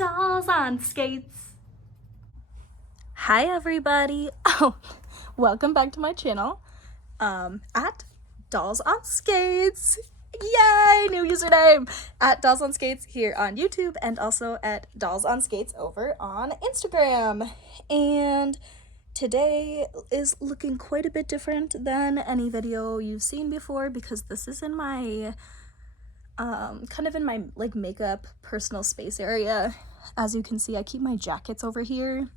Dolls on Skates. Hi everybody. Welcome back to my channel at Dolls on Skates. Yay, new username at Dolls on Skates here on YouTube, and also at Dolls on Skates over on Instagram. And today is looking quite a bit different than any video you've seen before, because this is in my kind of in my like makeup personal space area. As you can see, I keep my jackets over here.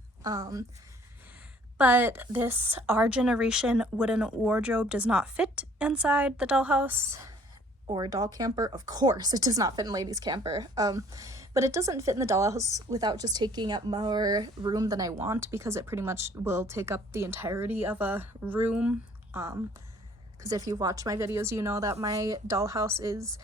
But this Our Generation wooden wardrobe does not fit inside the dollhouse or doll camper. Of course, it does not fit in ladies camper. But it doesn't fit in the dollhouse without just taking up more room than I want, because it pretty much will take up the entirety of a room. Because if you watch my videos, you know that my dollhouse is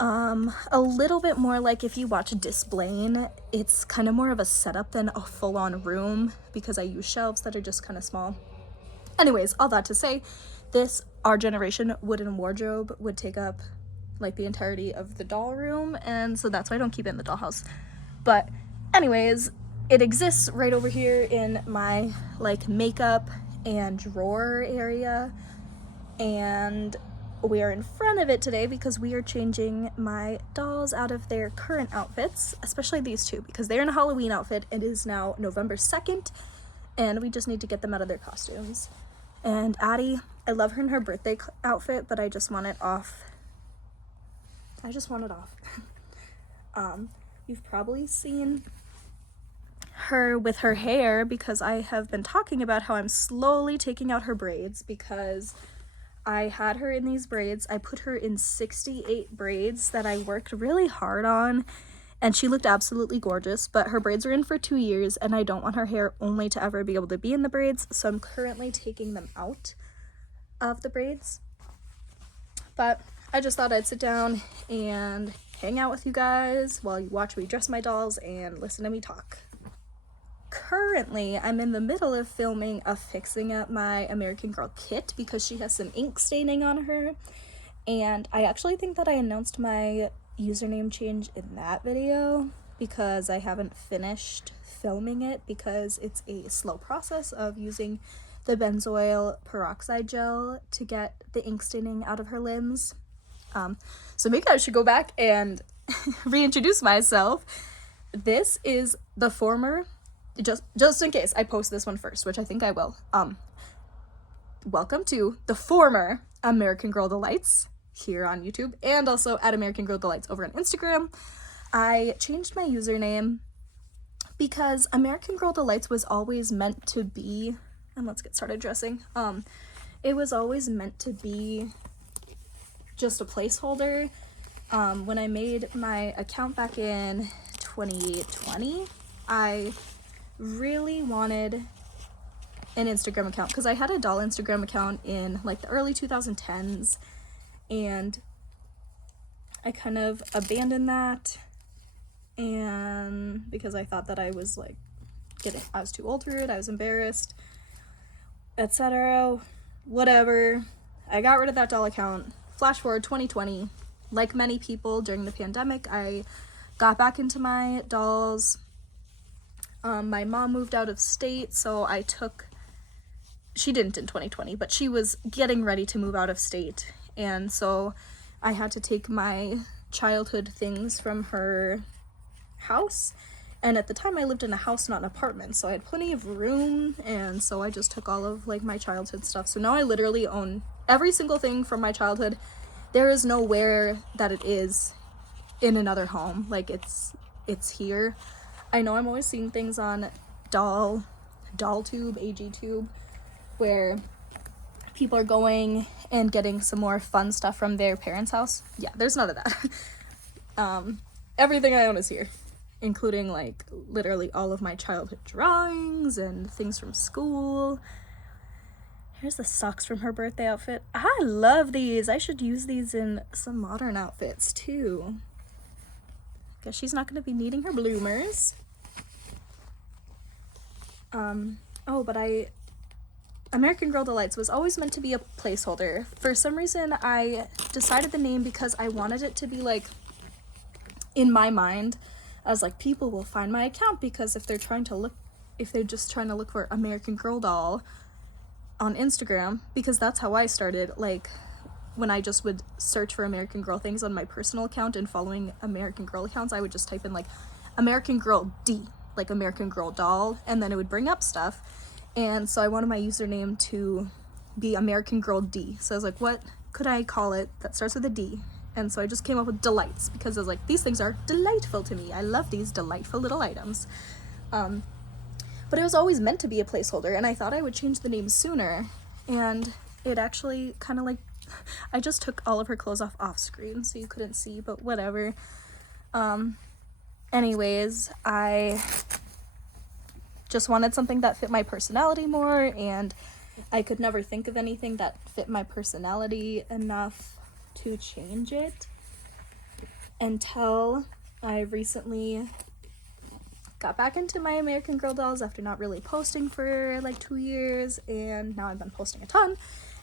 a little bit more like, if you watch Displain, it's kind of more of a setup than a full-on room, because I use shelves that are just kind of small. Anyways, all that to say, this Our Generation wooden wardrobe would take up like the entirety of the doll room, and so that's why I don't keep it in the dollhouse. But anyways, it exists right over here in my like makeup and drawer area, and we are in front of it today because we are changing my dolls out of their current outfits, especially these two, because they're in a Halloween outfit. It is now November 2nd, and we just need to get them out of their costumes. And Addie, I love her in her birthday outfit, but I just want it off. You've probably seen her with her hair, because I have been talking about how I'm slowly taking out her braids, because I had her in these braids. I put her in 68 braids that I worked really hard on, and she looked absolutely gorgeous, but her braids are in for 2 years, and I don't want her hair only to ever be able to be in the braids, so I'm currently taking them out of the braids. But I just thought I'd sit down and hang out with you guys while you watch me dress my dolls and listen to me talk. Currently, I'm in the middle of filming a fixing up my American Girl kit, because she has some ink staining on her, and I actually think that I announced my username change in that video, because I haven't finished filming it, because it's a slow process of using the benzoyl peroxide gel to get the ink staining out of her limbs. So maybe I should go back and reintroduce myself. This is the former, just in case I post this one first, which I think I will. Welcome to the former American Girl Delights here on YouTube, and also at American Girl Delights over on Instagram. I changed my username because American Girl Delights was always meant to be, and let's get started dressing. It was always meant to be just a placeholder. When I made my account back in 2020, I really wanted an Instagram account, because I had a doll Instagram account in like the early 2010s, and I kind of abandoned that, and because I thought that I was like I was too old for it, I was embarrassed, etc. Whatever. I got rid of that doll account. Flash forward 2020, like many people during the pandemic, I got back into my dolls. My mom moved out of state, so she didn't in 2020, but she was getting ready to move out of state, and so I had to take my childhood things from her house, and at the time I lived in a house, not an apartment, so I had plenty of room, and so I just took all of like my childhood stuff. So now I literally own every single thing from my childhood. There is nowhere that it is in another home. Like it's here. I know I'm always seeing things on DollTube, AGTube, where people are going and getting some more fun stuff from their parents' house. Yeah, there's none of that. Everything I own is here, including like literally all of my childhood drawings and things from school. Here's the socks from her birthday outfit. I love these. I should use these in some modern outfits too. Guess she's not going to be needing her bloomers. American Girl Delights was always meant to be a placeholder. For some reason, I decided the name because I wanted it to be like, in my mind, I was like, people will find my account because if they're just trying to look for American Girl doll on Instagram, because that's how I started, like, when I just would search for American Girl things on my personal account and following American Girl accounts, I would just type in, like, American Girl D, like American Girl doll, and then it would bring up stuff. And so I wanted my username to be American Girl D. So I was like, what could I call it that starts with a D? And so I just came up with Delights, because I was like, these things are delightful to me. I love these delightful little items. But it was always meant to be a placeholder, and I thought I would change the name sooner. And it actually kind of like, I just took all of her clothes off screen, so you couldn't see, but whatever. Anyways, I just wanted something that fit my personality more, and I could never think of anything that fit my personality enough to change it until I recently got back into my American Girl dolls after not really posting for like 2 years, and now I've been posting a ton,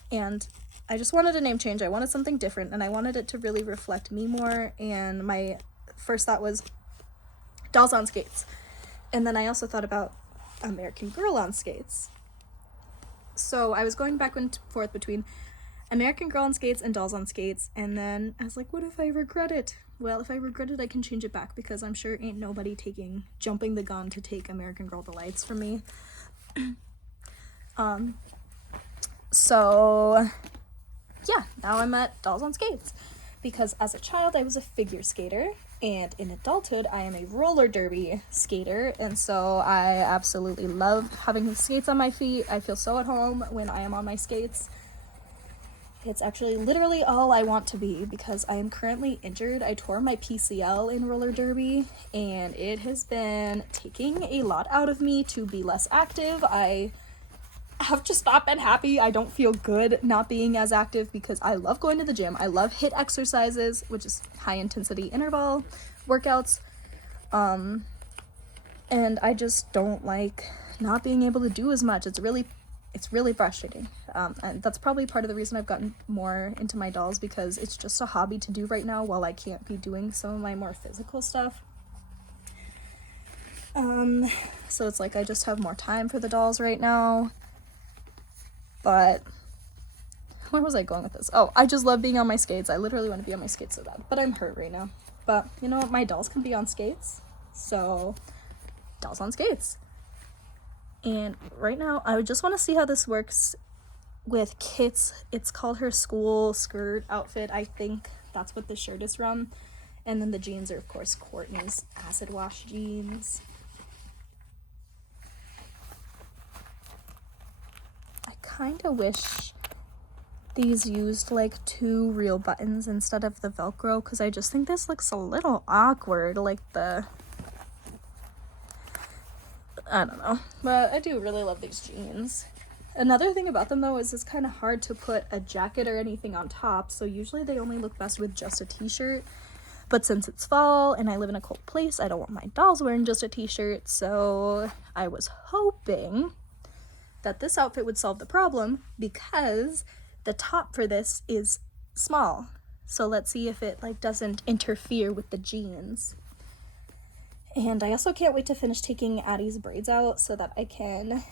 and I just wanted a name change. I wanted something different, and I wanted it to really reflect me more, and my first thought was Dolls on Skates, and then I also thought about American Girl on Skates. So I was going back and forth between American Girl on Skates and Dolls on Skates, and then I was like, what if I regret it? Well, if I regret it, I can change it back, because I'm sure ain't nobody jumping the gun to take American Girl Delights from me. So yeah, now I'm at Dolls on Skates, because as a child I was a figure skater, and in adulthood I am a roller derby skater, and so I absolutely love having skates on my feet. I feel so at home when I am on my skates. It's actually literally all I want to be, because I am currently injured. I tore my PCL in roller derby, and it has been taking a lot out of me to be less active. I have just not been happy. I don't feel good not being as active, because I love going to the gym. I love HIIT exercises, which is high intensity interval workouts. And I just don't like not being able to do as much. It's really frustrating. And that's probably part of the reason I've gotten more into my dolls, because it's just a hobby to do right now while I can't be doing some of my more physical stuff. So it's like I just have more time for the dolls right now. But where was I going with this? Oh, I just love being on my skates. I literally want to be on my skates so bad, but I'm hurt right now. But you know what? My dolls can be on skates, so Dolls on Skates. And right now, I just want to see how this works with Kit's. It's called her school skirt outfit. I think that's what the shirt is from. And then the jeans are, of course, Courtney's acid wash jeans. I kind of wish these used like 2 real buttons instead of the Velcro, because I just think this looks a little awkward, like I don't know, but I do really love these jeans. Another thing about them though is it's kind of hard to put a jacket or anything on top, so usually they only look best with just a t-shirt. But since it's fall and I live in a cold place, I don't want my dolls wearing just a t-shirt, so I was hoping that this outfit would solve the problem, because the top for this is small. So let's see if it like doesn't interfere with the jeans. And I also can't wait to finish taking Addie's braids out so that I can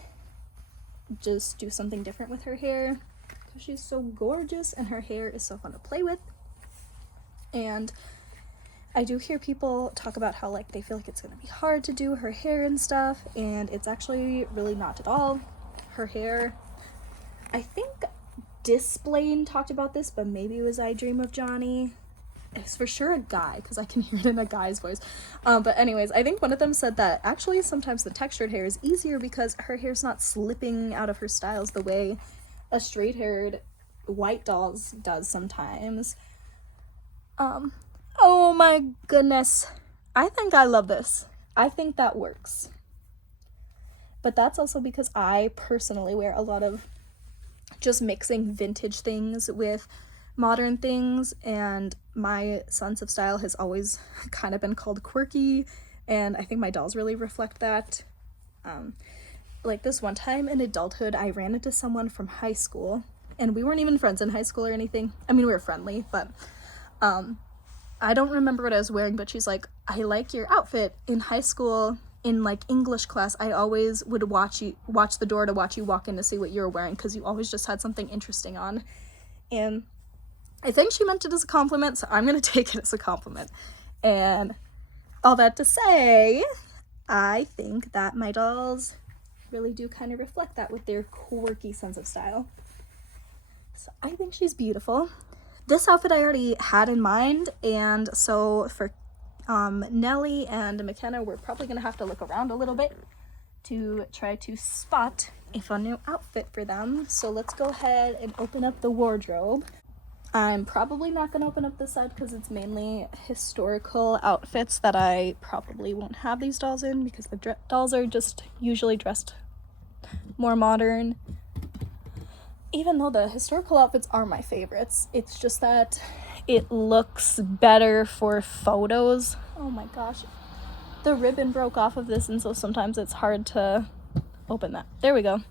just do something different with her hair, because she's so gorgeous and her hair is so fun to play with. And I do hear people talk about how like they feel like it's gonna be hard to do her hair and stuff, and it's actually really not at all. Her hair, I think Displain talked about this, but maybe it was I Dream of Johnny. It's for sure a guy, because I can hear it in a guy's voice. But anyways, I think one of them said that actually sometimes the textured hair is easier because her hair's not slipping out of her styles the way a straight-haired white doll's does sometimes. Oh my goodness. I think I love this. I think that works. But that's also because I personally wear a lot of just mixing vintage things with modern things, and my sense of style has always kind of been called quirky, and I think my dolls really reflect that. Like this one time in adulthood, I ran into someone from high school, and we weren't even friends in high school or anything. I mean, we were friendly, but I don't remember what I was wearing, but she's like, I like your outfit. In high school, in like English class, I always would watch the door to watch you walk in to see what you were wearing, because you always just had something interesting on. And I think she meant it as a compliment, so I'm gonna take it as a compliment. And all that to say, I think that my dolls really do kind of reflect that with their quirky sense of style. So I think she's beautiful. This outfit I already had in mind, and so for Nellie and McKenna, we're probably gonna have to look around a little bit to try to spot a fun new outfit for them. So let's go ahead and open up the wardrobe. I'm probably not going to open up this side because it's mainly historical outfits that I probably won't have these dolls in, because the dolls are just usually dressed more modern. Even though the historical outfits are my favorites, it's just that it looks better for photos. Oh my gosh. The ribbon broke off of this, and so sometimes it's hard to open that. There we go.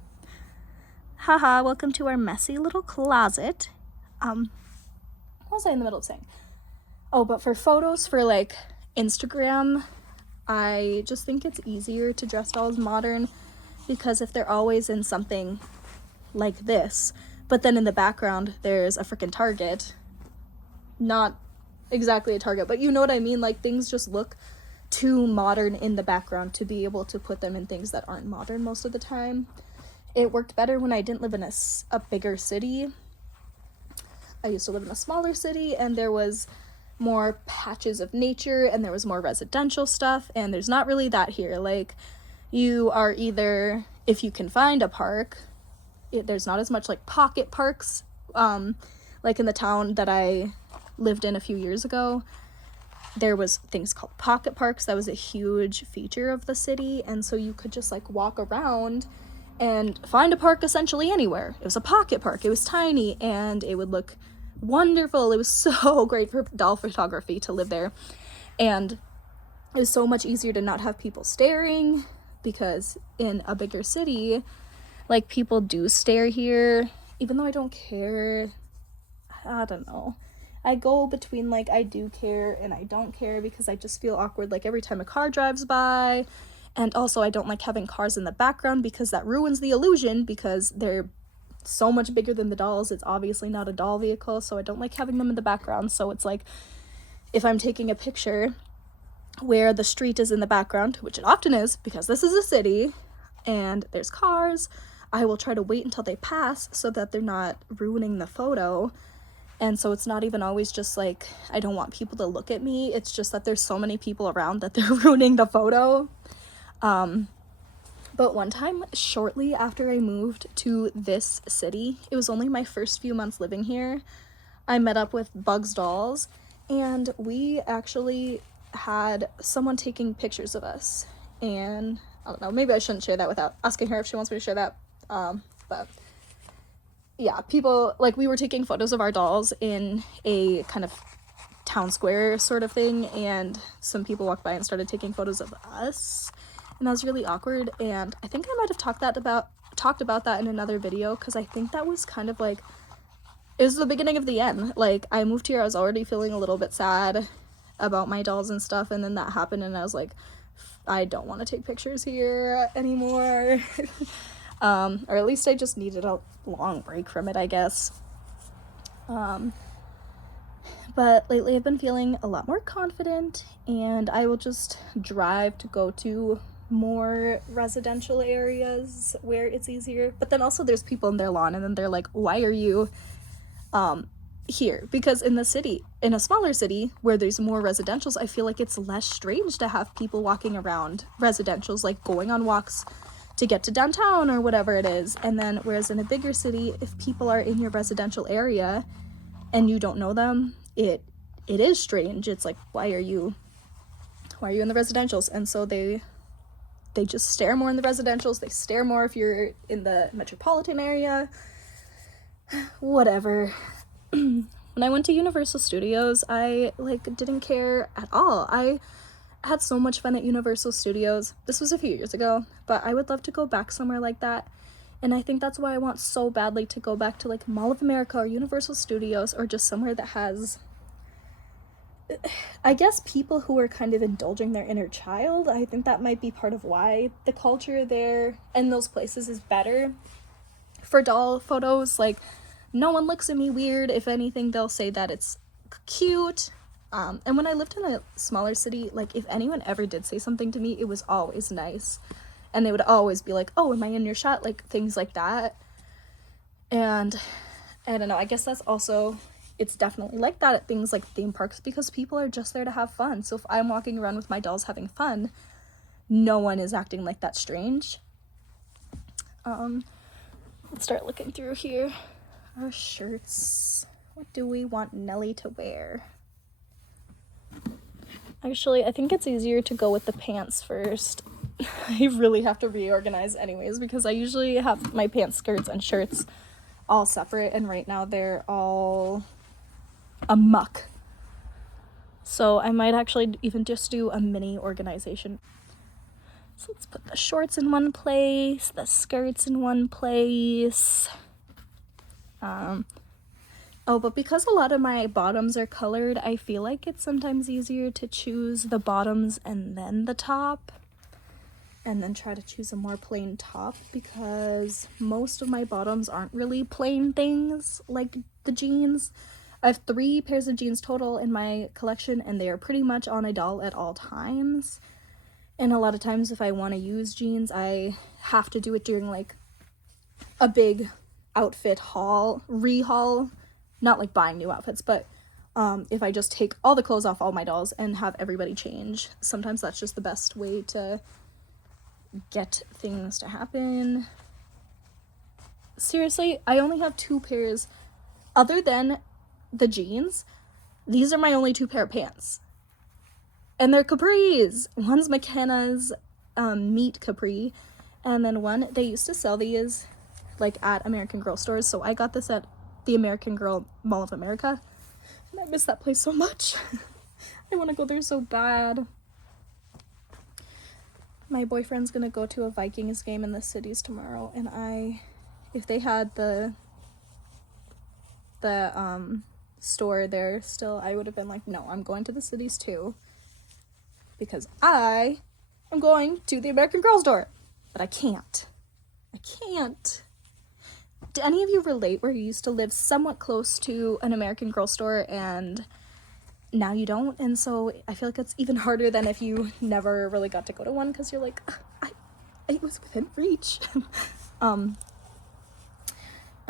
Haha, welcome to our messy little closet. What was I in the middle of saying? Oh, but for photos, for like Instagram, I just think it's easier to dress dolls modern, because if they're always in something like this, but then in the background there's a freaking Target, not exactly a Target, but you know what I mean, like things just look too modern in the background to be able to put them in things that aren't modern most of the time. It worked better when I didn't live in a bigger city. I used to live in a smaller city, and there was more patches of nature, and there was more residential stuff, and there's not really that here. Like, you are either, if you can find a park, there's not as much like pocket parks, like in the town that I lived in a few years ago, there was things called pocket parks. That was a huge feature of the city, and so you could just like walk around and find a park essentially anywhere. It was a pocket park. It was tiny, and it would look wonderful. It was so great for doll photography to live there, and it was so much easier to not have people staring, because in a bigger city, like, people do stare here, even though I don't care. I don't know. I go between like I do care and I don't care, because I just feel awkward like every time a car drives by. And also I don't like having cars in the background, because that ruins the illusion, because they're so much bigger than the dolls. It's obviously not a doll vehicle, so I don't like having them in the background. So it's like, if I'm taking a picture where the street is in the background, which it often is because this is a city and there's cars, I will try to wait until they pass so that they're not ruining the photo. And so it's not even always just like I don't want people to look at me, it's just that there's so many people around that they're ruining the photo. But one time, shortly after I moved to this city, it was only my first few months living here, I met up with Bugs Dolls, and we actually had someone taking pictures of us. And I don't know, maybe I shouldn't share that without asking her if she wants me to share that. But yeah, people, like, we were taking photos of our dolls in a kind of town square sort of thing, and some people walked by and started taking photos of us. And that was really awkward, and I think I might have talked about that in another video, because I think that was kind of like, it was the beginning of the end. Like, I moved here, I was already feeling a little bit sad about my dolls and stuff, and then that happened, and I was like, I don't want to take pictures here anymore. Or at least I just needed a long break from it, I guess. But lately I've been feeling a lot more confident, and I will just drive to go to more residential areas where it's easier. But then also there's people in their lawn, and then they're like, why are you here? Because in the city, in a smaller city where there's more residentials, I feel like it's less strange to have people walking around residentials, like going on walks to get to downtown or whatever it is. And then whereas in a bigger city, if people are in your residential area and you don't know them, it is strange. It's like, why are you in the residentials? And so they just stare more in the residentials. They stare more if you're in the metropolitan area. Whatever. When I went to Universal Studios, I didn't care at all. I had so much fun at Universal Studios. This was a few years ago, but I would love to go back somewhere like that. And I think that's why I want so badly to go back to like Mall of America or Universal Studios, or just somewhere that has I guess people who are kind of indulging their inner child, I think that might be part of why the culture there in those places is better for doll photos. Like, no one looks at me weird. If anything, they'll say that it's cute. And when I lived in a smaller city, like, if anyone ever did say something to me, it was always nice. And they would always be like, oh, am I in your shot? Like, things like that. And I don't know, I guess that's also, it's definitely like that at things like theme parks, because people are just there to have fun. So if I'm walking around with my dolls having fun, no one is acting like that strange. Let's start looking through here. Our shirts. What do we want Nellie to wear? Actually, I think it's easier to go with the pants first. I really have to reorganize anyways, because I usually have my pants, skirts, and shirts all separate, and right now they're all a muck. So I might actually even just do a mini organization. So let's put the shorts in one place, the skirts in one place. Oh, but because a lot of my bottoms are colored, I feel like it's sometimes easier to choose the bottoms and then the top, and then try to choose a more plain top, because most of my bottoms aren't really plain things like the jeans. I have 3 pairs of jeans total in my collection, and they are pretty much on a doll at all times. And a lot of times if I want to use jeans, I have to do it during like a big outfit haul, rehaul. Not like buying new outfits, but if I just take all the clothes off all my dolls and have everybody change, sometimes that's just the best way to get things to happen. Seriously, I only have 2 pairs. Other than the jeans, these are my only 2 pair of pants. And they're capris. One's McKenna's meat capri, and then one, they used to sell these like at American Girl stores, so I got this at the American Girl Mall of America, and I miss that place so much. I want to go there so bad. My boyfriend's gonna go to a Vikings game in the cities tomorrow, and if they had the store there still, I would have been like, no, I'm going to the cities too, because I am going to the American Girl store. But I can't. Do any of you relate where you used to live somewhat close to an American Girl store and now you don't? And so I feel like it's even harder than if you never really got to go to one, because you're like, it was within reach. I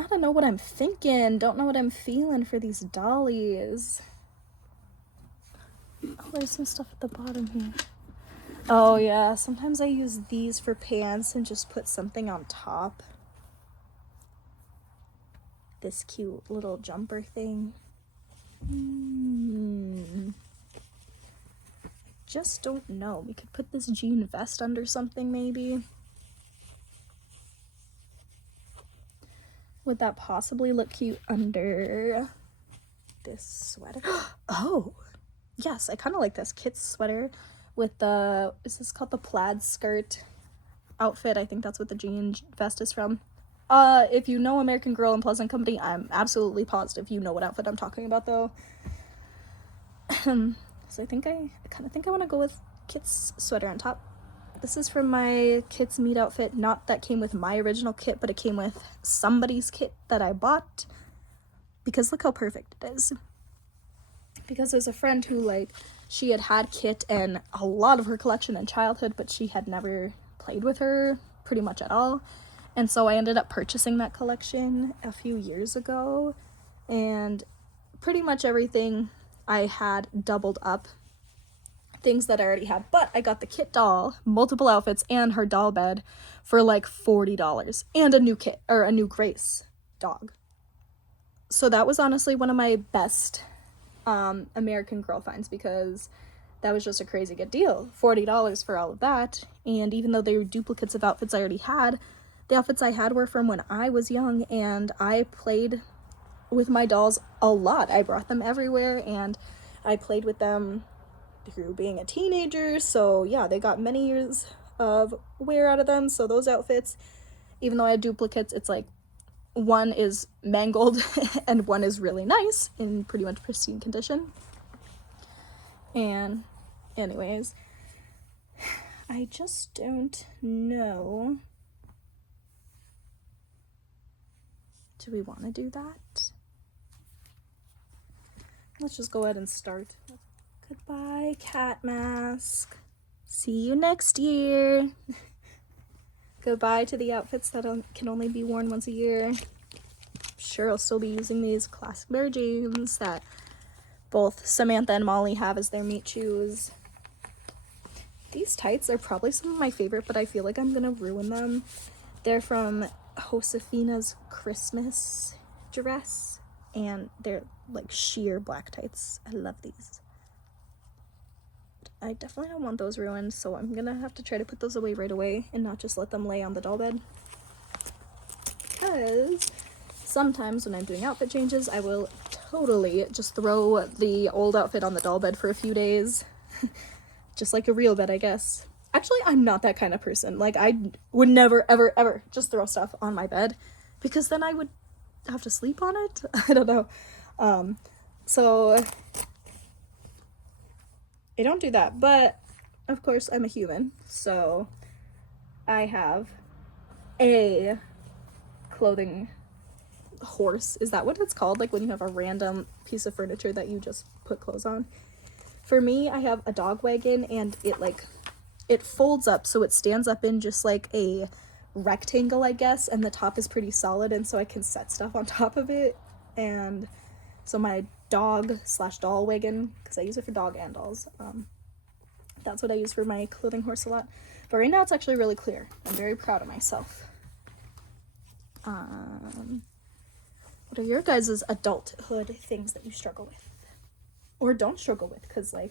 don't know what I'm thinking. Don't know what I'm feeling for these dollies. Oh, there's some stuff at the bottom here. Oh yeah, sometimes I use these for pants and just put something on top. This cute little jumper thing. Just don't know. We could put this jean vest under something maybe. Would that possibly look cute under this sweater? Oh, yes, I kind of like this Kit's sweater with the, is this called the plaid skirt outfit? I think that's what the jean vest is from. If you know American Girl and Pleasant Company, I'm absolutely positive you know what outfit I'm talking about, though. So I kind of think I want to go with Kit's sweater on top. This is from my Kit's meat outfit. Not that came with my original kit, but it came with somebody's kit that I bought. Because look how perfect it is. Because there's a friend who, like, she had Kit and a lot of her collection in childhood, but she had never played with her pretty much at all. And so I ended up purchasing that collection a few years ago, and pretty much everything I had doubled up, things that I already had. But I got the Kit doll, multiple outfits, and her doll bed for like $40, and a new Kit, or a new Grace dog. So that was honestly one of my best American Girl finds, because that was just a crazy good deal. $40 for all of that. And even though they were duplicates of outfits I already had, the outfits I had were from when I was young, and I played with my dolls a lot. I brought them everywhere, and I played with them through being a teenager. So yeah, they got many years of wear out of them. So those outfits, even though I had duplicates, it's like one is mangled and one is really nice in pretty much pristine condition. And anyways, I just don't know. Do we want to do that? Let's just go ahead and start. Goodbye, cat mask. See you next year. Goodbye to the outfits that can only be worn once a year. I'm sure I'll still be using these classic Mary Janes that both Samantha and Molly have as their meet shoes. These tights are probably some of my favorite, but I feel like I'm gonna ruin them. They're from Josefina's Christmas dress, and they're like sheer black tights. I love these. I definitely don't want those ruined, so I'm gonna have to try to put those away right away and not just let them lay on the doll bed. Because sometimes when I'm doing outfit changes, I will totally just throw the old outfit on the doll bed for a few days. Just like a real bed, I guess. Actually, I'm not that kind of person. Like, I would never, ever, ever just throw stuff on my bed, because then I would have to sleep on it. I don't know. So I don't do that, but of course I'm a human, so I have a clothing horse. Is that what it's called? Like when you have a random piece of furniture that you just put clothes on? For me, I have a dog wagon, and it folds up so it stands up in just like a rectangle, I guess, and the top is pretty solid, and so I can set stuff on top of it. And so my dog/doll wagon, because I use it for dog and dolls, that's what I use for my clothing horse a lot. But right now it's actually really clear. I'm very proud of myself. What are your guys' adulthood things that you struggle with? Or don't struggle with? Because, like,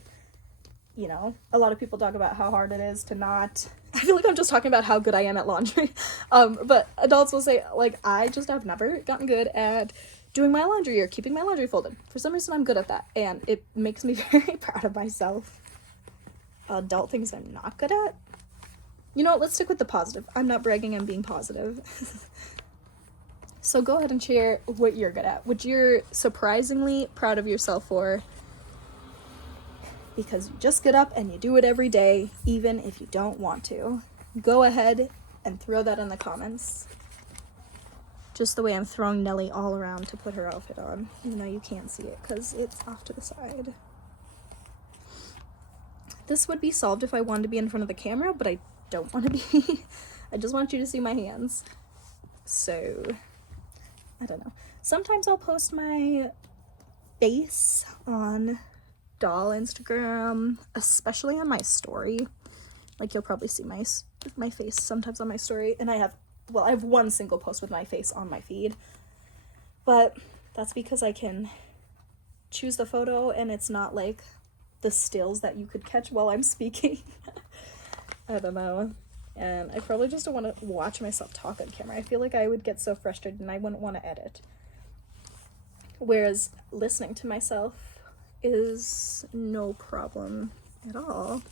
you know, a lot of people talk about how hard it is to not... I feel like I'm just talking about how good I am at laundry. But adults will say, like, I just have never gotten good at doing my laundry or keeping my laundry folded. For some reason, I'm good at that, and it makes me very proud of myself. Adult things I'm not good at? You know what, let's stick with the positive. I'm not bragging, I'm being positive. So go ahead and share what you're good at, what you're surprisingly proud of yourself for, because you just get up and you do it every day, even if you don't want to. Go ahead and throw that in the comments. Just the way I'm throwing Nellie all around to put her outfit on, even though you can't see it because it's off to the side. This would be solved if I wanted to be in front of the camera, but I don't want to be. I just want you to see my hands. So, I don't know. Sometimes I'll post my face on doll Instagram, especially on my story. Like, you'll probably see my face sometimes on my story, and I have one single post with my face on my feed, but that's because I can choose the photo and it's not like the stills that you could catch while I'm speaking. I don't know. And I probably just don't want to watch myself talk on camera. I feel like I would get so frustrated and I wouldn't want to edit. Whereas listening to myself is no problem at all.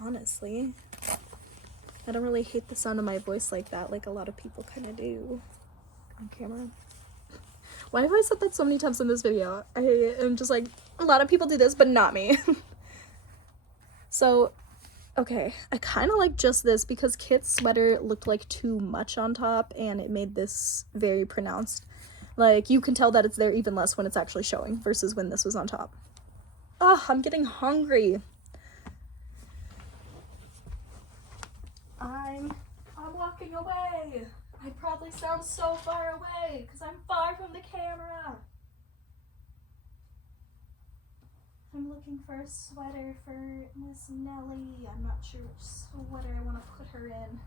Honestly. I don't really hate the sound of my voice like that, like a lot of people kind of do on camera. Why have I said that so many times in this video? I am just like, a lot of people do this, but not me. So, okay, I kind of like just this because Kit's sweater looked like too much on top, and it made this very pronounced. Like, you can tell that it's there even less when it's actually showing versus when this was on top. Oh, I'm getting hungry. I'm walking away. I probably sound so far away because I'm far from the camera. I'm looking for a sweater for Miss Nellie. I'm not sure which sweater I want to put her in.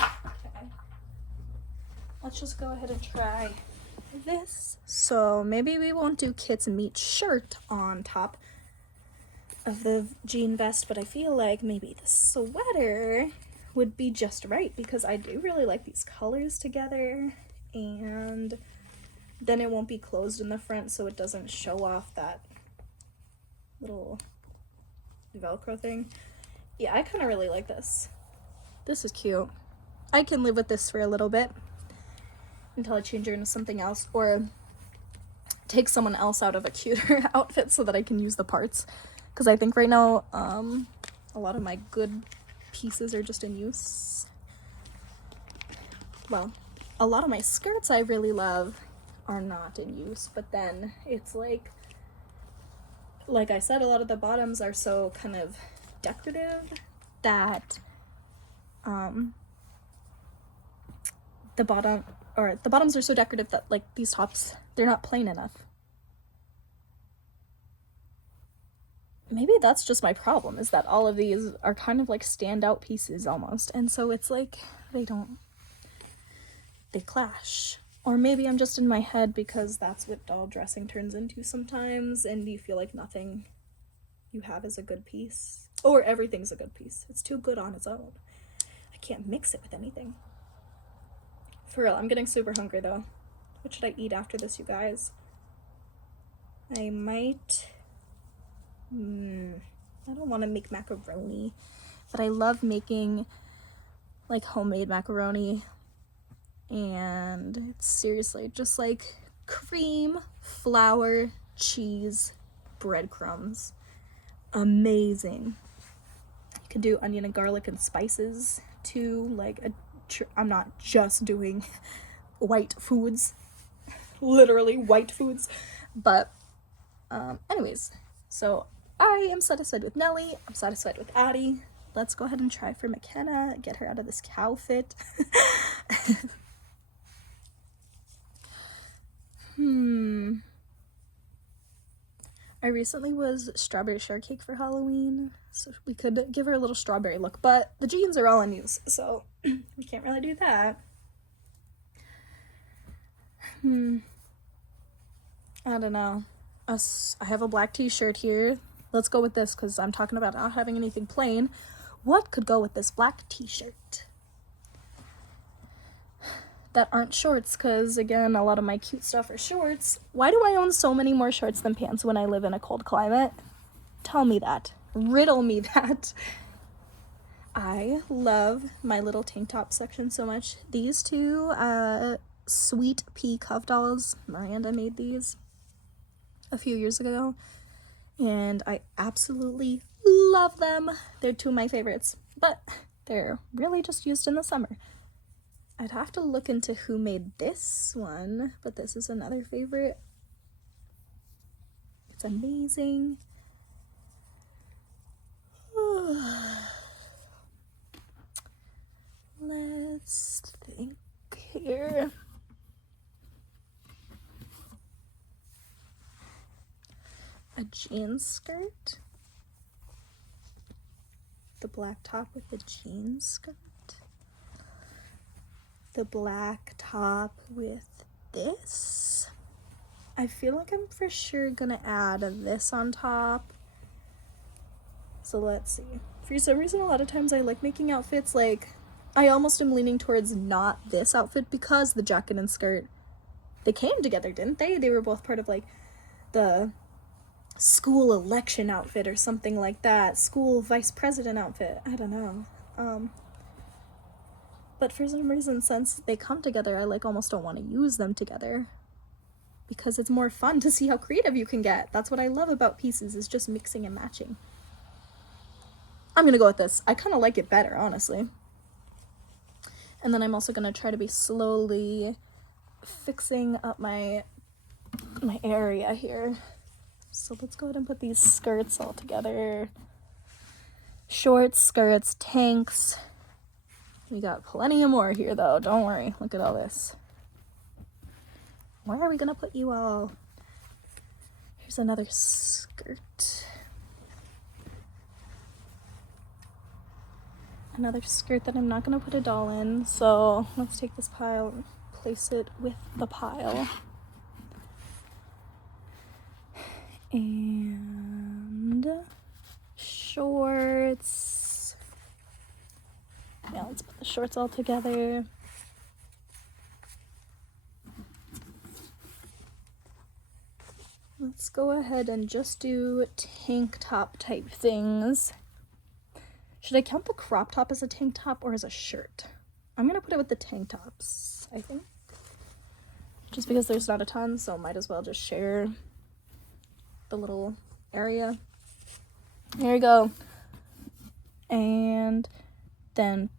Okay. Let's just go ahead and try this. So maybe we won't do Kit's meat shirt on top of the jean vest, but I feel like maybe the sweater would be just right because I do really like these colors together, and then it won't be closed in the front so it doesn't show off that little Velcro thing. Yeah, I kind of really like this. This is cute. I can live with this for a little bit until I change her into something else, or take someone else out of a cuter outfit so that I can use the parts. Because I think right now, a lot of my good pieces are just in use. Well, a lot of my skirts I really love are not in use, but then it's like I said, a lot of the bottoms are so kind of decorative that the bottoms are so decorative that like these tops, they're not plain enough. Maybe that's just my problem, is that all of these are kind of like standout pieces almost, and so it's like they clash. Or maybe I'm just in my head, because that's what doll dressing turns into sometimes, and you feel like nothing you have is a good piece, or everything's a good piece. It's too good on its own. I can't mix it with anything. For real, I'm getting super hungry though. What should I eat after this, you guys? I might... I don't want to make macaroni, but I love making like homemade macaroni, and it's seriously just like cream, flour, cheese, breadcrumbs. Amazing. You can do onion and garlic and spices too. Like I'm not just doing white foods, literally white foods, but anyways, so I am satisfied with Nellie. I'm satisfied with Addie. Let's go ahead and try for McKenna, get her out of this cow fit. I recently was strawberry shortcake for Halloween, so we could give her a little strawberry look, but the jeans are all in use, so we can't really do that. I don't know. I have a black t-shirt here. Let's go with this, because I'm talking about not having anything plain. What could go with this black t-shirt that aren't shorts? Because again, a lot of my cute stuff are shorts. Why do I own so many more shorts than pants when I live in a cold climate? Tell me that. Riddle me that. I love my little tank top section so much. These two Sweet Pea Cuff dolls, Miranda made these a few years ago, and I absolutely love them. They're two of my favorites, but they're really just used in the summer. I'd have to look into who made this one, but this is another favorite. It's amazing. Let's think here. A jean skirt. The black top with the jean skirt. The black top with this. I feel like I'm for sure gonna add this on top. So let's see. For some reason, a lot of times I like making outfits like, I almost am leaning towards not this outfit, because the jacket and skirt, they came together, didn't they? They were both part of like the school election outfit or something like that. School vice president outfit. I don't know. But for some reason, since they come together, I like almost don't want to use them together, because it's more fun to see how creative you can get. That's what I love about pieces, is just mixing and matching. I'm gonna go with this. I kind of like it better, honestly. And then I'm also gonna try to be slowly fixing up my area here. So let's go ahead and put these skirts all together. Shorts, skirts, tanks. We got plenty of more here though, don't worry. Look at all this. Where are we gonna put you all? Here's another skirt. Another skirt that I'm not gonna put a doll in, so let's take this pile and place it with the pile. And shorts. Yeah, let's put the shorts all together. Let's go ahead and just do tank top type things. Should I count the crop top as a tank top or as a shirt? I'm gonna put it with the tank tops, I think. Just because there's not a ton, so might as well just share the little area. There you go. And then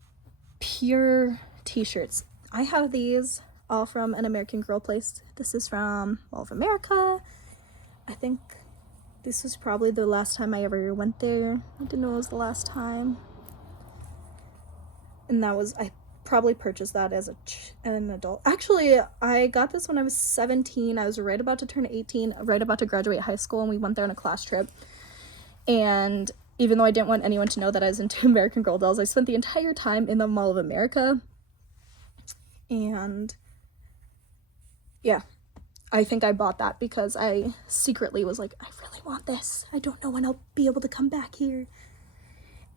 pure t-shirts. I have these all from an American Girl place. This is from Mall of America. I think this was probably the last time I ever went there. I didn't know it was the last time. And that was, I probably purchased that as an adult. Actually, I got this when I was 17. I was right about to turn 18, right about to graduate high school, and we went there on a class trip. And even though I didn't want anyone to know that I was into American Girl dolls, I spent the entire time in the Mall of America. And yeah, I think I bought that because I secretly was like, I really want this. I don't know when I'll be able to come back here.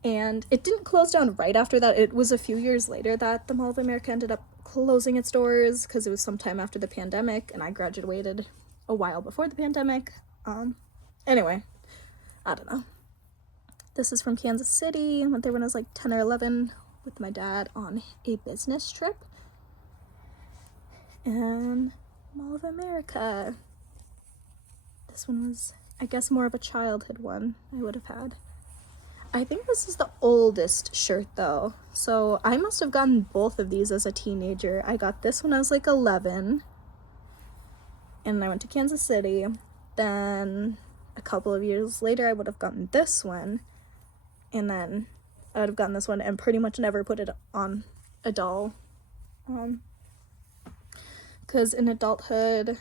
And it didn't close down right after that. It was a few years later that the Mall of America ended up closing its doors because it was sometime after the pandemic, and I graduated a while before the pandemic. Anyway, I don't know. This is from Kansas City. I went there when I was like 10 or 11 with my dad on a business trip. And Mall of America. This one was, I guess, more of a childhood one I would have had. I think this is the oldest shirt though. So I must have gotten both of these as a teenager. I got this when I was like 11. And I went to Kansas City. Then a couple of years later I would have gotten this one. And then I would have gotten this one and pretty much never put it on a doll. Because in adulthood,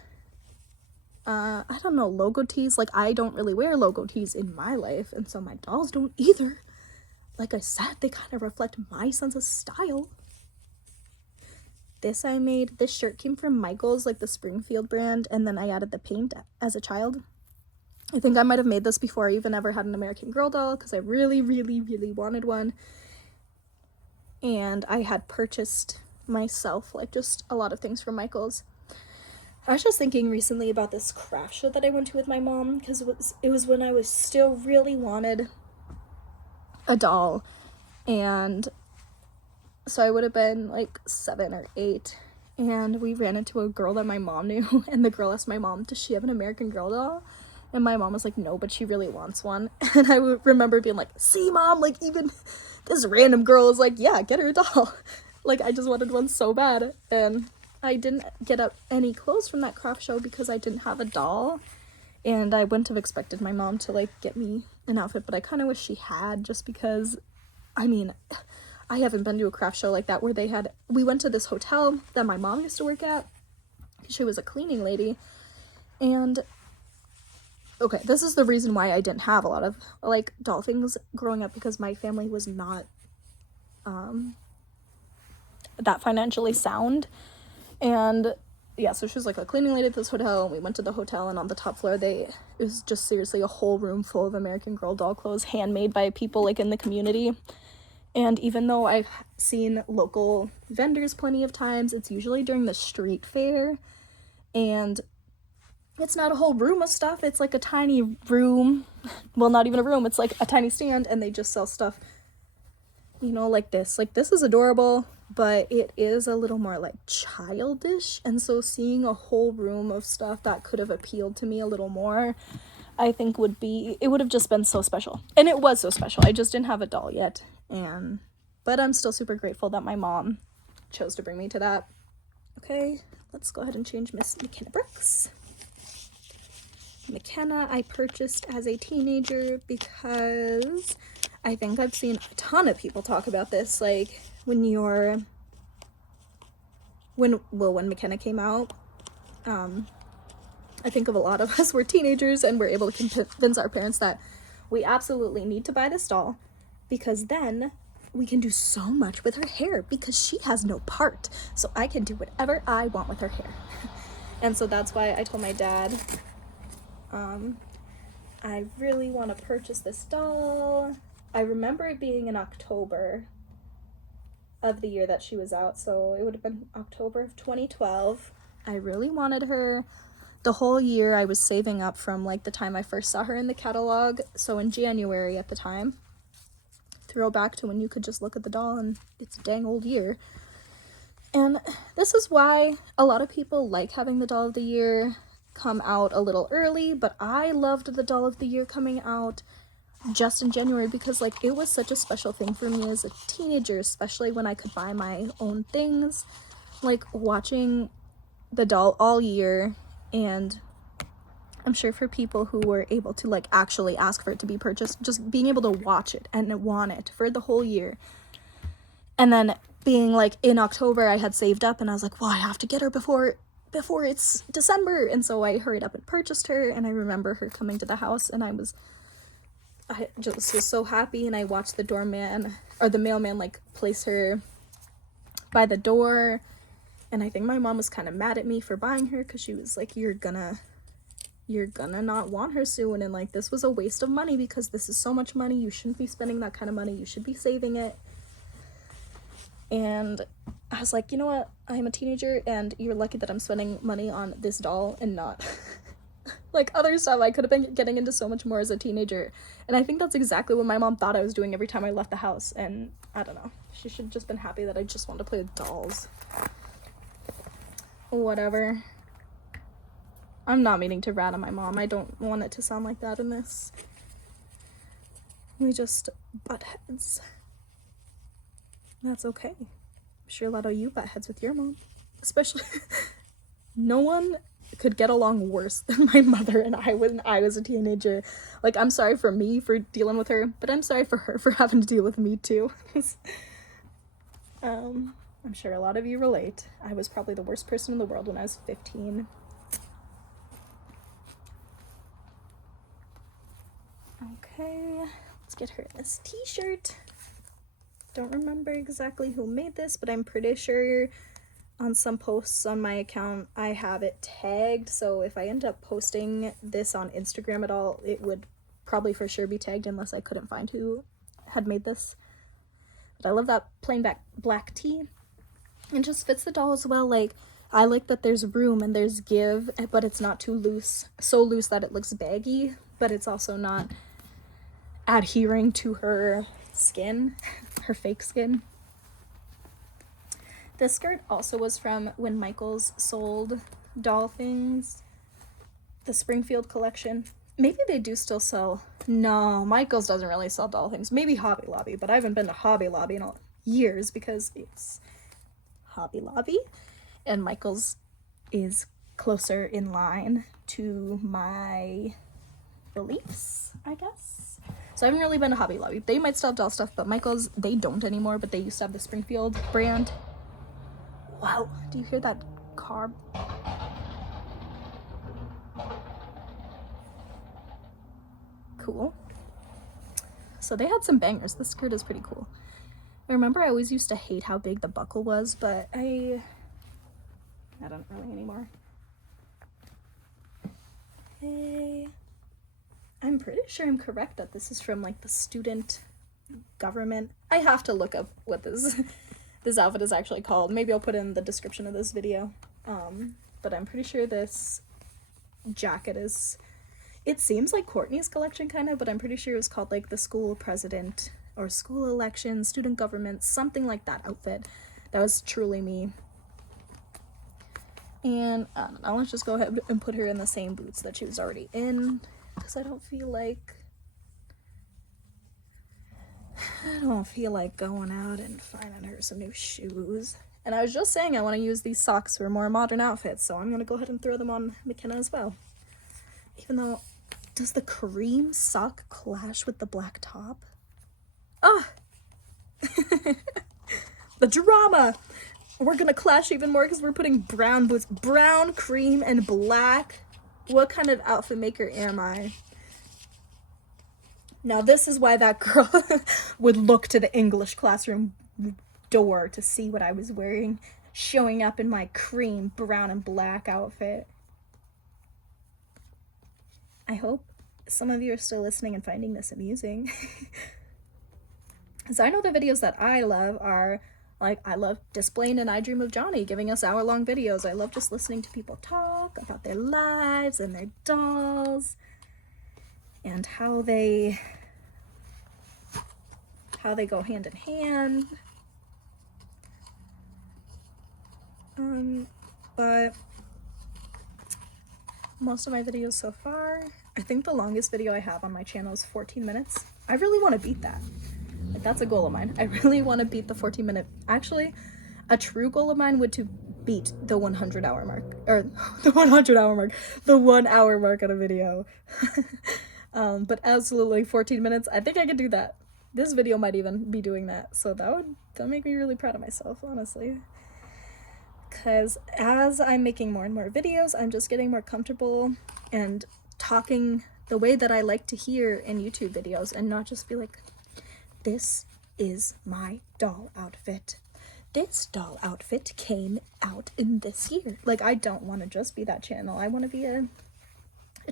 I don't know, logo tees, like I don't really wear logo tees in my life, and so my dolls don't either. Like I said, they kind of reflect my sense of style. This I made, this shirt came from Michaels, like the Springfield brand, and then I added the paint as a child. I think I might have made this before I even ever had an American Girl doll, because I really, really, really wanted one. And I had purchased myself, like, just a lot of things from Michaels. I was just thinking recently about this craft show that I went to with my mom, because it was when I was still really wanted a doll, and so I would have been like 7 or 8, and we ran into a girl that my mom knew, and the girl asked my mom, does she have an American Girl doll? And my mom was like, no, but she really wants one. And I remember being like, see, Mom, like, even this random girl is like, yeah, get her a doll. Like, I just wanted one so bad. And I didn't get up any clothes from that craft show because I didn't have a doll. And I wouldn't have expected my mom to, like, get me an outfit, but I kind of wish she had, just because, I mean, I haven't been to a craft show like that where we went to this hotel that my mom used to work at. She was a cleaning lady. And okay, this is the reason why I didn't have a lot of, like, doll things growing up, because my family was not that financially sound. And yeah, so she was like a cleaning lady at this hotel, and we went to the hotel, and on the top floor it was just seriously a whole room full of American Girl doll clothes handmade by people, like, in the community. And even though I've seen local vendors plenty of times, it's usually during the street fair, and it's not a whole room of stuff. It's like a tiny room. Well, not even a room. It's like a tiny stand, and they just sell stuff, you know, like this. Like, this is adorable, but it is a little more, like, childish. And so seeing a whole room of stuff that could have appealed to me a little more, I think it would have just been so special. And it was so special. I just didn't have a doll yet. But I'm still super grateful that my mom chose to bring me to that. Okay, let's go ahead and change Miss McKenna Brooks. McKenna I purchased as a teenager because I think I've seen a ton of people talk about this, like, when McKenna came out, I think of a lot of us were teenagers and we're able to convince our parents that we absolutely need to buy this doll, because then we can do so much with her hair, because she has no part, so I can do whatever I want with her hair. And so that's why I told my dad, I really want to purchase this doll. I remember it being in October of the year that she was out, so it would have been October of 2012. I really wanted her. The whole year I was saving up from, like, the time I first saw her in the catalog, so in January at the time. Throw back to when you could just look at the doll and it's a dang old year. And this is why a lot of people like having the doll of the year come out a little early, but I loved the doll of the year coming out just in January because like it was such a special thing for me as a teenager, especially when I could buy my own things. Like watching the doll all year, and I'm sure for people who were able to like actually ask for it to be purchased, just being able to watch it and want it for the whole year. And then being like in October I had saved up and I was like, well, I have to get her before it's December. And so I hurried up and purchased her, and I remember her coming to the house and I just was so happy, and I watched the doorman or the mailman like place her by the door, and I think my mom was kind of mad at me for buying her because she was like, you're gonna not want her soon, and like this was a waste of money because this is so much money, you shouldn't be spending that kind of money, you should be saving it. And I was like, you know what, I'm a teenager and you're lucky that I'm spending money on this doll and not like other stuff I could have been getting into so much more as a teenager. And I think that's exactly what my mom thought I was doing every time I left the house, and I don't know, she should have just been happy that I just wanted to play with dolls. Whatever. I'm not meaning to rat on my mom. I don't want it to sound like that in this. We just butt heads. That's okay. I'm sure a lot of you butt heads with your mom. Especially, no one could get along worse than my mother and I when I was a teenager. Like, I'm sorry for me for dealing with her, but I'm sorry for her for having to deal with me too. I'm sure a lot of you relate. I was probably the worst person in the world when I was 15. Okay, let's get her this t-shirt. Don't remember exactly who made this, but I'm pretty sure on some posts on my account I have it tagged, so if I end up posting this on Instagram at all, it would probably for sure be tagged unless I couldn't find who had made this. But I love that plain black tee. It just fits the doll as well. Like, I like that there's room and there's give, but it's not too loose, so loose that it looks baggy, but it's also not adhering to her skin, her fake skin. This skirt also was from when Michaels sold doll things, the Springfield collection. Maybe they do still sell. No, Michaels doesn't really sell doll things. Maybe Hobby Lobby, but I haven't been to Hobby Lobby in years because it's Hobby Lobby, and Michaels is closer in line to my beliefs, I guess. So I haven't really been to Hobby Lobby. They might still have doll stuff, but Michaels, they don't anymore, but they used to have the Springfield brand. Wow, do you hear that car? Cool. So they had some bangers. This skirt is pretty cool. I remember I always used to hate how big the buckle was, but I don't really anymore. Okay. I'm pretty sure I'm correct that this is from like the student government. I have to look up what this outfit is actually called. Maybe I'll put it in the description of this video. But I'm pretty sure this jacket is, it seems like Courtney's collection kind of, but I'm pretty sure it was called like the school president or school election, student government, something like that outfit. That was truly me. And I don't know, let's just go ahead and put her in the same boots that she was already in, because I don't feel like going out and finding her some new shoes. And I was just saying I want to use these socks for more modern outfits, so I'm going to go ahead and throw them on McKenna as well. Even though, does the cream sock clash with the black top? Ah! The drama! We're gonna clash even more because we're putting brown boots. Brown, cream, and black. What kind of outfit maker am I? Now this is why that girl would look to the English classroom door to see what I was wearing, showing up in my cream, brown, and black outfit. I hope some of you are still listening and finding this amusing. Because I know the videos that I love are, like, I love Displaying and I Dream of Johnny, giving us hour-long videos. I love just listening to people talk about their lives and their dolls and how they go hand in hand. But most of my videos so far, I think the longest video I have on my channel is 14 minutes. I really want to beat that. Like, that's a goal of mine. I really want to beat the 14-minute. Actually, a true goal of mine would to beat the 100-hour mark, or the 100-hour mark, the 1 hour mark on a video. But absolutely 14 minutes, I think I could do that. This video might even be doing that, so that make me really proud of myself, honestly. Because as I'm making more and more videos, I'm just getting more comfortable and talking the way that I like to hear in YouTube videos, and not just be like, this is my doll outfit. This doll outfit came out in this year. Like, I don't want to just be that channel. I want to be a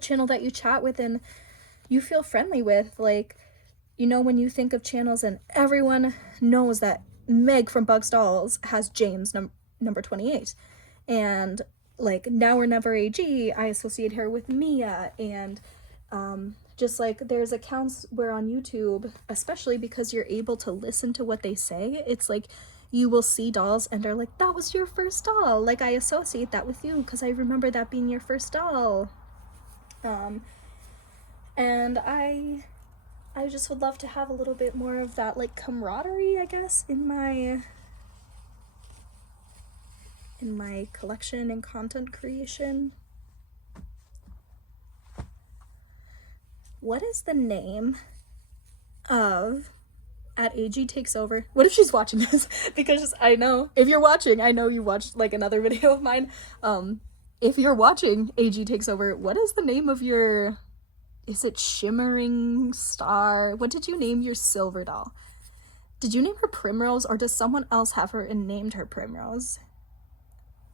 channel that you chat with and you feel friendly with. Like, you know, when you think of channels and everyone knows that Meg from Bugs Dolls has James number 28, and like Now or Never AG, I associate her with Mia, and just like there's accounts where on YouTube, especially because you're able to listen to what they say, it's like you will see dolls and they're like, that was your first doll. Like, I associate that with you because I remember that being your first doll. And I just would love to have a little bit more of that, like, camaraderie, I guess, in my collection and content creation. What is the name of at AG Takes Over? What if she's watching this? Because I know, if you're watching, I know you watched like another video of mine. If you're watching AG Takes Over, what is the name of your, is it Shimmering Star? What did you name your silver doll? Did you name her Primrose, or does someone else have her and named her Primrose?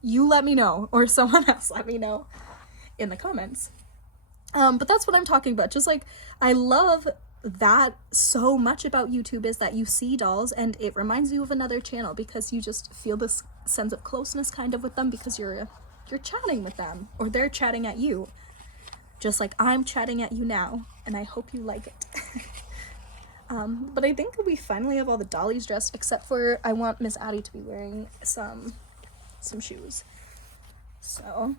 You let me know, or someone else let me know in the comments. But that's what I'm talking about. Just like, I love that so much about YouTube, is that you see dolls and it reminds you of another channel, because you just feel this sense of closeness kind of with them, because you're chatting with them, or they're chatting at you, just like I'm chatting at you now, and I hope you like it. But I think we finally have all the dollies dressed, except for I want Miss Addie to be wearing some shoes. So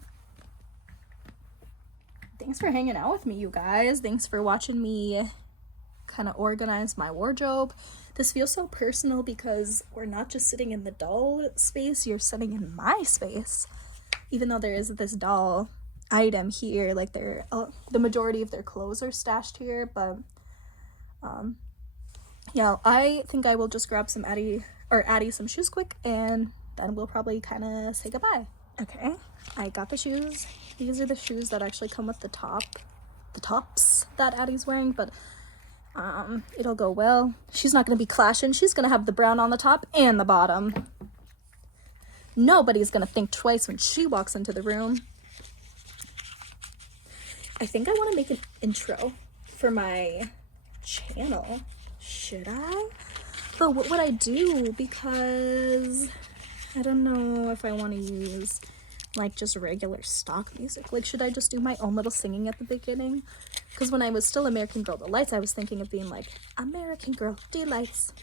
thanks for hanging out with me, you guys. Thanks for watching me kind of organize my wardrobe. This feels so personal because we're not just sitting in the doll space, you're sitting in my space. Even though there is this doll item here, like they're the majority of their clothes are stashed here, but yeah, I think I will just grab some Addie some shoes quick, and then we'll probably kind of say goodbye. Okay, I got the shoes. These are the shoes that actually come with the tops that Addie's wearing, but it'll go well. She's not gonna be clashing. She's gonna have the brown on the top and the bottom. Nobody's gonna think twice when she walks into the room. I think I want to make an intro for my channel. Should I? But what would I do? Because I don't know if I want to use like just regular stock music. Like, should I just do my own little singing at the beginning? Because when I was still American Girl Delights, I was thinking of being like, American Girl Delights.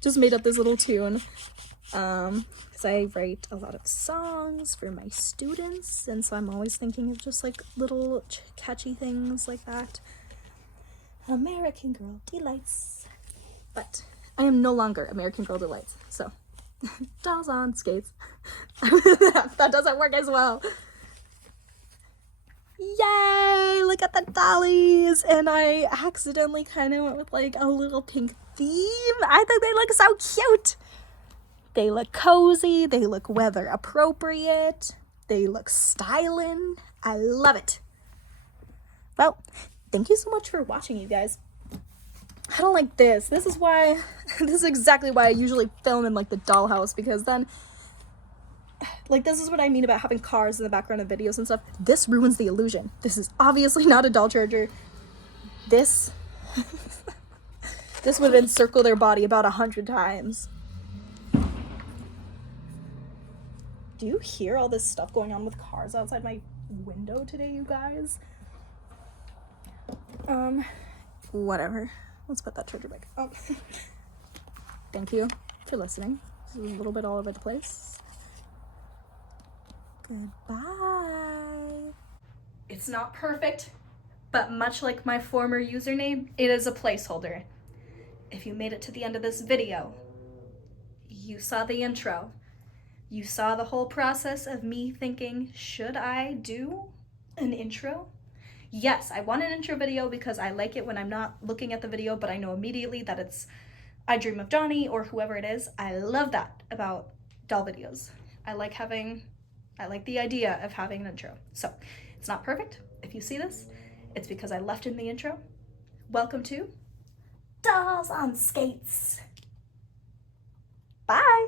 Just made up this little tune. Because I write a lot of songs for my students, and so I'm always thinking of just like little catchy things like that. American Girl Delights. But I am no longer American Girl Delights, so dolls on skates. That doesn't work as well. Yay! Look at the dollies! And I accidentally kind of went with like a little pink theme. I think they look so cute. They look cozy. They look weather appropriate. They look styling. I love it. Well, thank you so much for watching, you guys. I don't like this. This is exactly why I usually film in like the dollhouse, because then like this is what I mean about having cars in the background of videos and stuff. This ruins the illusion. This is obviously not a doll charger. This this would encircle their body about 100 times. Do you hear all this stuff going on with cars outside my window today, you guys? Whatever. Let's put that charger back. Oh. Thank you for listening. This is a little bit all over the place. Goodbye. It's not perfect, but much like my former username, it is a placeholder. If you made it to the end of this video, you saw the intro. You saw the whole process of me thinking, should I do an intro? Yes, I want an intro video because I like it when I'm not looking at the video, but I know immediately that it's I Dream of Donnie or whoever it is. I love that about doll videos. I like the idea of having an intro. So it's not perfect. If you see this, it's because I left in the intro. Welcome to Dolls on Skates. Bye.